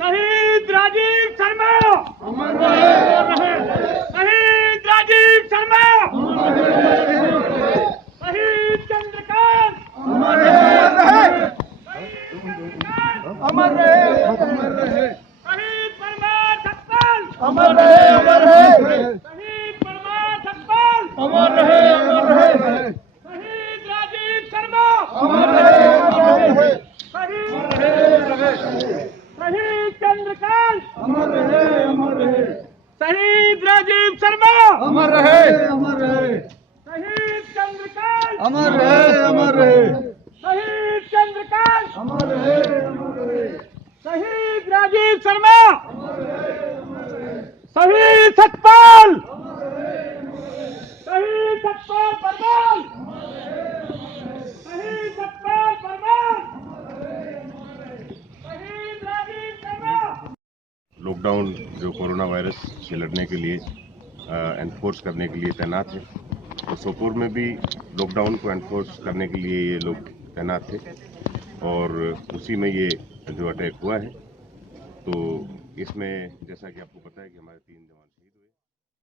शहीद राजीव शर्मा अमर रहे। शहीद राजीव शर्मा शहीद चंद्रकांत अमर रहे। अमर रहे। शहीद परमार सतपाल अमर रहे। शहीद परमार सतपाल अमर रहे। शहीद राजीव शर्मा अमर रहे। शहीद चंद्रकांत अमर रहे। शहीद राजीव शर्मा अमर रहे। शहीद चंद्रकांत अमर रहे। शहीद चंद्रकांत अमर रहे। शहीद राजीव शर्मा शहीद सतपाल परमार शहीद सतपाल परमार शहीद राजीव शर्मा। लॉकडाउन जो कोरोना वायरस से लड़ने के लिए एनफोर्स करने के लिए तैनात है, तो सोपोर में भी लॉकडाउन को एनफोर्स करने के लिए ये लोग तैनात थे और उसी में ये जो अटैक हुआ है। तो इसमें जैसा कि आपको पता है कि हमारे 3 जवान